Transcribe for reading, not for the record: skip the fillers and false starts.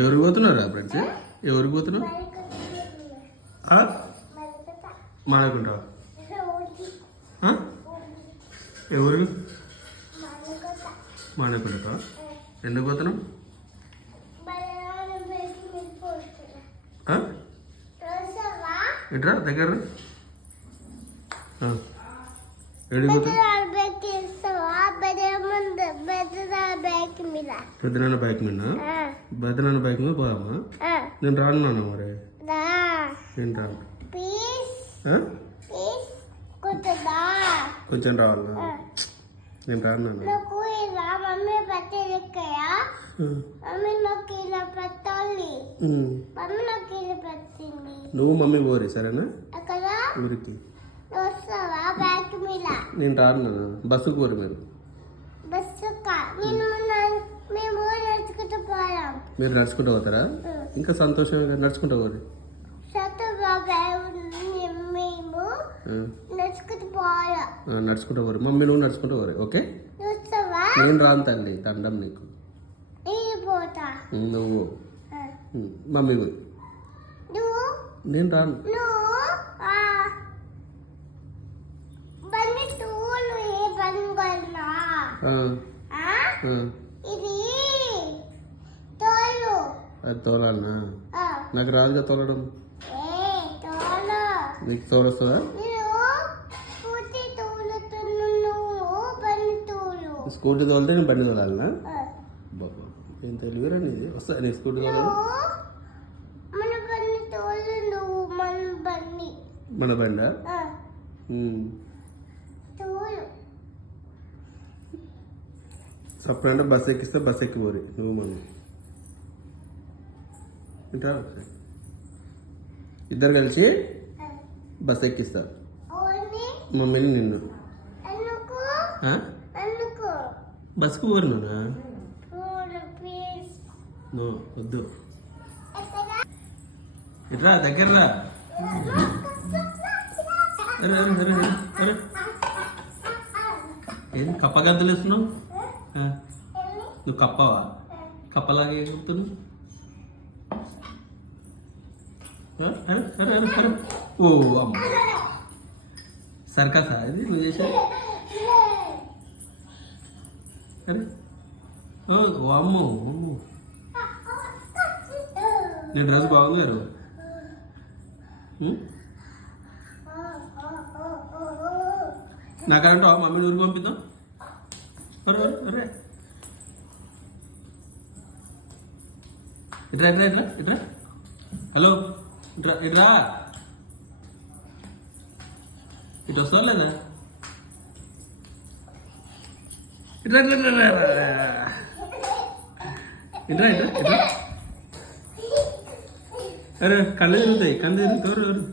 ఎవరికి పోతున్నారా ఫ్రెండ్స్? ఎవరికి పోతున్నావు? మాడకుంటావా? ఎవరు మాడకుంటావా? ఎందుకు పోతున్నావు? ఎట్రా దగ్గర పెద్దనాన్న బైక్ మీద పెద్దనాన్న బైక్ మీద పోదామా? నేను రాను నాన్న. మరి నేను రాను. కొంచెం రావాలా? నేను రాను నాన్న. నువ్వు మమ్మీ పోరి సరేనా? ఊరికి నేను రాను నాన్న. బస్సుకు పోరు మీరు. మీరు నడుచుకుంటూ పోతారా? ఇంకా సంతోషంగా నడుచుకుంటూ పోరు. నడుచుకుంటూ పోరు. మమ్మీ నువ్వు నడుచుకుంటూ పోరు. ఓకే నేను రాను తల్లి. దండం నీకు. నువ్వు మమ్మీ పోయి. నేను రాను. అది తోలాలనా? నాకు రాదుగా తోలడం. నీకు తోలొస్తుందా? స్కూటీ తోలితే నేను బండి తోలాలనా? బాబా ఏం తెలియరా నీది? వస్తా నీ స్కూటీ తోలాలి. మన బండా? సపరేట్ బస్ ఎక్కిస్తే బస్ ఎక్కిపోరి నువ్వు మమ్మీ. ఇంకా ఇద్దరు కలిసి బస్ ఎక్కిస్తారు మమ్మీని నిన్ను. బస్కు పోరినా? వద్దు. ఇట్రా దగ్గర రా. ఏం కప్ప గంతులు వేస్తున్నావు? నువ్వు కప్పవా? కప్పలాగా ఎగురుతున్నావు. ఓ అమ్మ సర్కసా ఇది నువ్వు చేసా? ఓ అమ్మో అమ్మో. నీ డ్రెస్ బాగుంది గారు. నాకంటా మమ్మీని ఊరికి పంపిద్దాం. అరే ఇట్రా ఇట్రా ఇట్లా ఇట్రా. హలో ఇట్రా ఇట్రా. ఇటు వస్తావా లేదా? ఇట్రా ఇట్రా ఇట్రా ఇట్రా ఇట్రా ఇట్రా. అరే కళ్ళు తిరుగుతాయి. కళ్ళు తిరుగుతారు.